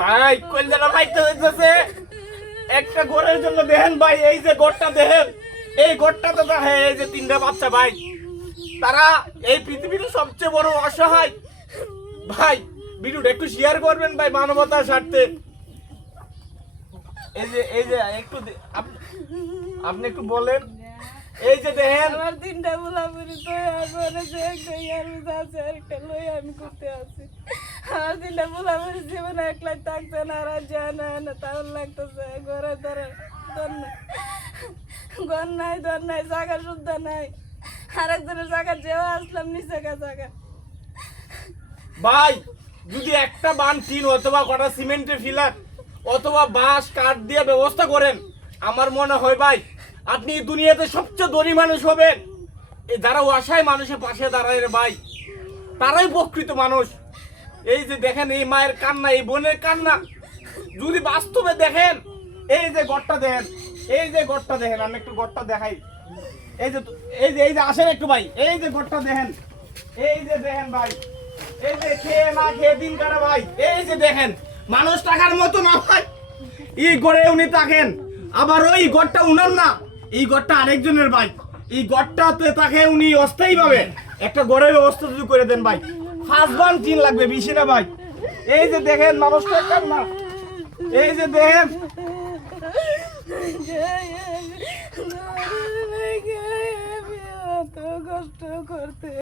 ভাই কইলাটা পাইতে হইতেছে একটা ঘরের জন্য দেখেন ভাই, এই যে ঘরটা দেখেন, এই ঘরটা তো দেখে এই যে তিনটা বাচ্চা ভাই, তারা এই পৃথিবীর সবচেয়ে বড় অসহায় ভাই। ভিডিওটা একটু শেয়ার করবেন ভাই মানবতার স্বার্থে। এই যে একটু আপনি একটু বলেন, এই যে দেখেন আমার তিনটা বুলাবুলি তো আসলে যে একটা ইয়ার মধ্যে আছে একটা লই আমি করতে আছি। আমার তিনটা বুলাবুলি জীবনে একলা থাকছে না, আর যায় না তাহলে লাগতেছে ঘরে ধরে ঘর নাই জায়গা শুদ্ধ নাই। আরেকজনের জায়গা যেও আসলাম নিচে জায়গা ভাই, যদি একটা বান টিন অথবা কটা সিমেন্টের ফিলার অথবা বাঁশ কাঠ দিয়ে ব্যবস্থা করেন, আমার মনে হয় ভাই আপনি দুনিয়াতে সবচেয়ে ধনী মানুষ হবেন। এই যারা অসহায় মানুষের পাশে দাঁড়ায় রে ভাই, তারাই প্রকৃত মানুষ। এই যে দেখেন এই মায়ের কান্না, এই বোনের কান্না, যদি বাস্তবে দেখেন, এই যে ঘরটা দেখেন, এই যে ঘরটা দেখেন, আমি একটু ঘরটা দেখাই। এই যে আসেন একটু ভাই, এই যে ঘরটা দেখেন, এই যে দেখেন ভাই, এই যে খেয়ে না খেয়ে দিন কাটা ভাই, এই যে দেখেন মানুষ টাকার মতো না ভাই, এই ঘরে উনি থাকেন। আবার ওই ঘরটা উনার না, এই ঘরটা আরেকজনের ভাই। এই ঘরটাতে তাকে উনি অস্থায়ী ভাবে একটা ঘরের ব্যবস্থা যদি করে দেন ভাই, 5 বান টিন লাগবে, বেশি না ভাই। এই যে দেখেন মানুষ টাকার না, এই যে দেখেন কষ্ট করতে